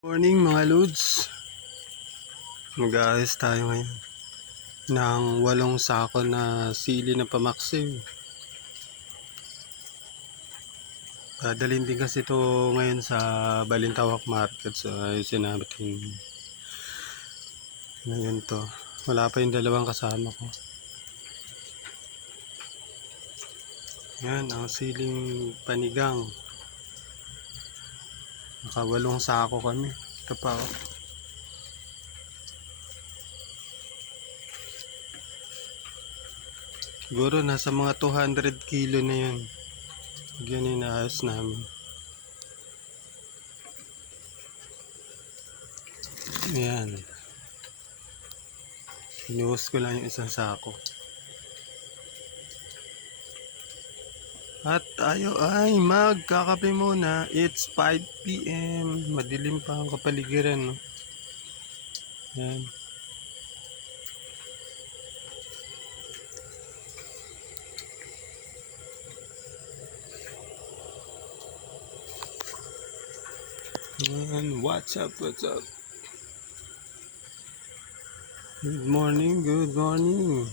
Morning mga Lods. Mag-aayos tayo ngayon ng 8 sako na sili na pamaksiw. Dadalhin din kasi ito ngayon sa Balintawak Market. So ayusin natin ngayon to. Wala pa yung dalawang kasama ko. Yan ang siling panigang. Naka 8 sako kami. Ito pa oh. Siguro nasa mga 200 kilo na yan. Yan yung inaayos namin. Ayan. Inuwas ko lang yung isang sako. At tayo ay magkakape muna. It's 5 PM. Madilim pa ang kapaligiran. No? Ayan. And what's up, what's up? Good morning, good morning.